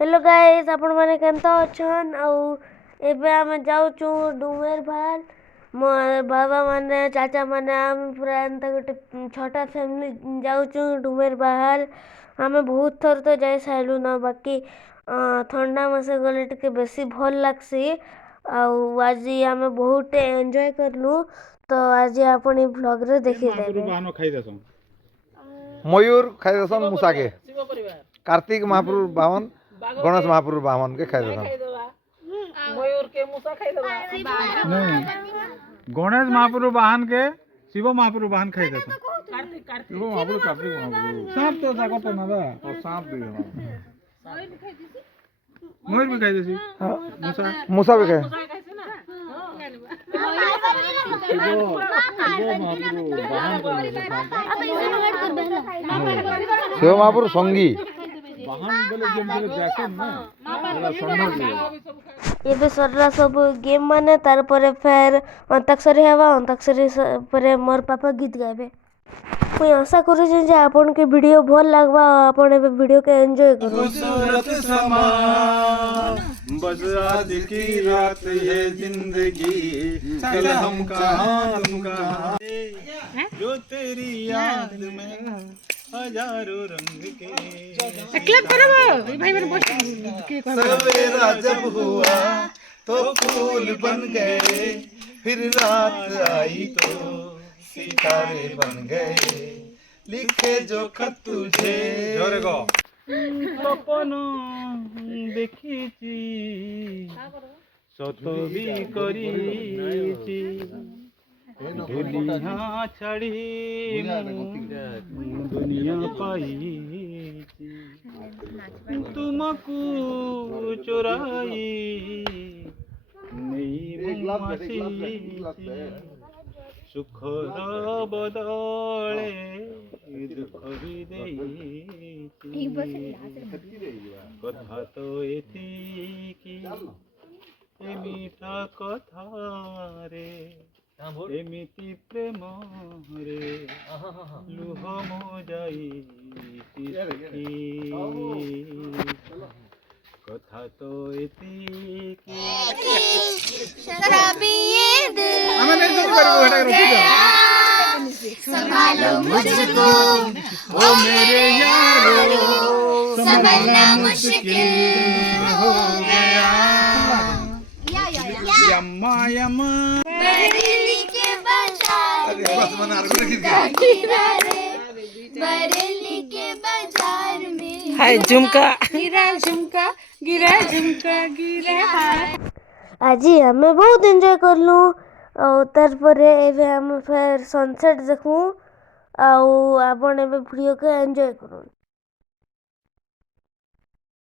Hello guys आपण माने केनता अछन एबे आमे जाउचु डुमेर भाल मोर बाबा माने चाचा माने आम पूरा एंता गोटे छोटा फैमिली जाउचु डुमेर भाल आमे बहुत थर तो जाय साइलु ना बाकी ठंडा मासे गले टिके बेसी भल लागसी आज आमे बहुत एंजॉय करलु तो आज आपण ई ब्लॉग रे देखि देबे मयूर खाई दसन मूसा के कार्तिक महाप्रभु बावन गणेश महाप्रभु बावन के खाई दसन मयूर के मूसा खाई दवा नहीं गणेश महाप्रभु वाहन के शिव महाप्रभु वाहन खाई दसन कार्तिक कार्तिक शिव महाप्रभु कार्तिक महाप्रभु सांप तो जाको तो ना और सांप भी मयूर भी खाई देसी मूसा मूसा भी खाए शिव महाप्रभु संगी वाहन बोले जेम बोले जैसे ना बोला संग एबे सरला सब गेम माने तार परे फेर अंताक्षरी हेबा अंताक्षरी परे मोर पापा गीत गाबे मुई आशा करू जे आपन के वीडियो भल लागबा आपन एबे वीडियो के एंजॉय करू खूबसूरत समा बस आज की रात है जिंदगी चल हम कहाँ तुम कहाँ जो तेरी याद में हजारों रंग के क्लब करो भाई मेरे बस सवेरा जब हुआ तो फूल बन गए फिर रात आई तो सितारे बन गए लिखे जो खत तुझे जोरे गो सपन देखिছি সত বি করিছি দুনিয়া ছাড়ি দুনিয়া পাইছি তুমকু চোরাই নেই মাসি সুখর বদলে দুঃখ ବି ଦେଇଛି କଥା ତ ଏତିକି ଏମିଠା କଥାରେ ଏମିତି ପ୍ରେମରେ ଲୁହ ମୋ ଯାଇଛି କଥା ତ ଏତିକି ଆମେ नहीं सुन पारबो हेटा रखी दो संभालो मुझको ओ मेरे यारो संभलना मुश्किल हो गया या यम्मा यम्मा बरेली के बाजार बस मना आर रखी किनारे बरेली के बाजार में हाय झुमका गिरा झुमका गिरा झुमका गिरा आज आमे बहुत एंजॉय करलु तार परे एबे हम फिर सनसेट देखू आपण एबे वीडियो के एंजॉय करू।